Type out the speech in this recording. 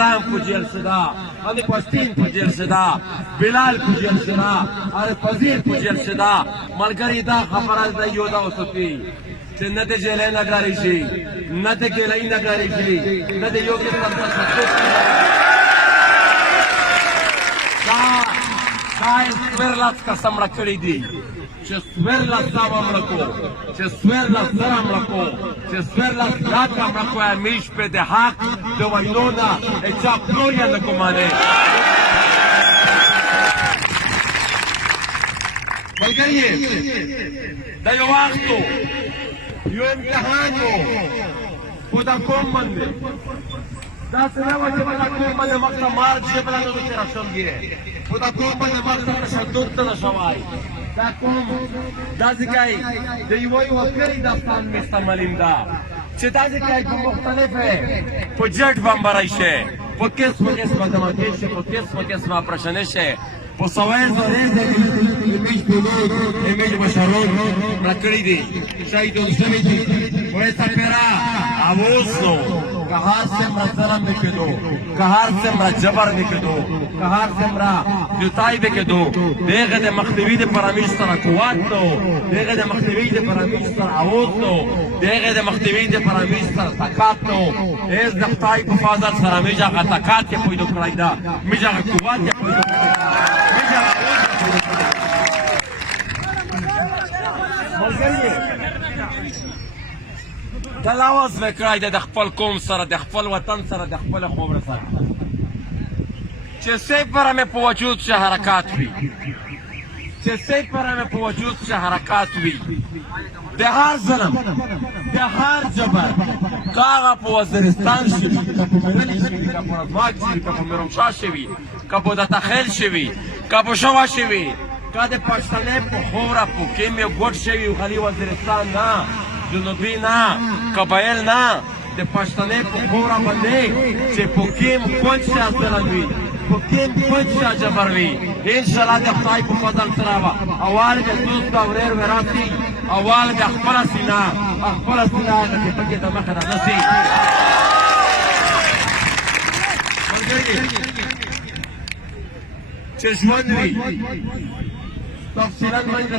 رام په جیل شدا ان پښتین په جیل شدا بلال په جیل شدا ار فضیل په جیل شدا ملګری دا خبره ده یو دا وسوتی چې نه د جیلې نګاری شي نه د ګلې نګاری شي نه د یو کې دا ورلاس قسم راکړی دی چې ورلاس دا مړکو چې ورلاس سره مړکو چې ورلاس راکا مړکو همیش په د حق د وینو نه اچا پلویا نه کومانه ملګری دا یو وخت یو امتحان خو دا کوم باندې دا څنګه وځي په کوم باندې مخته مار چې بل نو تر شمګي خو دا کوم باندې مخته تشدد ته شوای دا کوم دا ځکه د یو کړی داستان مستعملین دا چې دا ځکه په مختلفه په جټ باندې شي په کیس باندې ماته شي په کیس ما پرشنه شي په سوال زره د ایمیج پیلوټ ایمیج بشارون راکړی دی شاید اوسمه دي وې سپرا اوسو کهار سے مرزرم نکدو کهار سے مرجبر نکدو کهار سے مرا جتائی بکدو دیگه ده مختوی ده پرامیش سر قوات دو دیگه ده مختوی ده پرامیش سر عوض دو دیگه ده مختوی ده پرامیش سر تکات دو ایز دفتای پفازر سر میجا غا تکات که پویدو کرائی دا میجا غا قوات که پویدو کرائی دا میجا غا عوض که پویدو کرائی دا د لاوز وکړای د خپل قوم سره د خپل وطن سره د خپل قوم سره چې سپر مې په وجود شه حرکات وي چې سپر مې په وجود شه حرکات وي د هر ظلم د هر جبر کاغه په وزیرستان شي په ملي شي په ازماج شي په مرمشا شي په د تخیل شي په شوا شي کله پښتنې په خوره په کې مې ګډ شي خالي وزیرستان نه جنوبی نه قبایل نه د پښتنې په خوره باندې چې په کیم پنځه ځله وي په کیم پنځه جبر وي ان شاء الله د خدای په فضل سره اول د دوست دا ورېر وراتي اول د خپل سینا چې پکې د مخه راځي چې ژوند وي تفصیلا باندې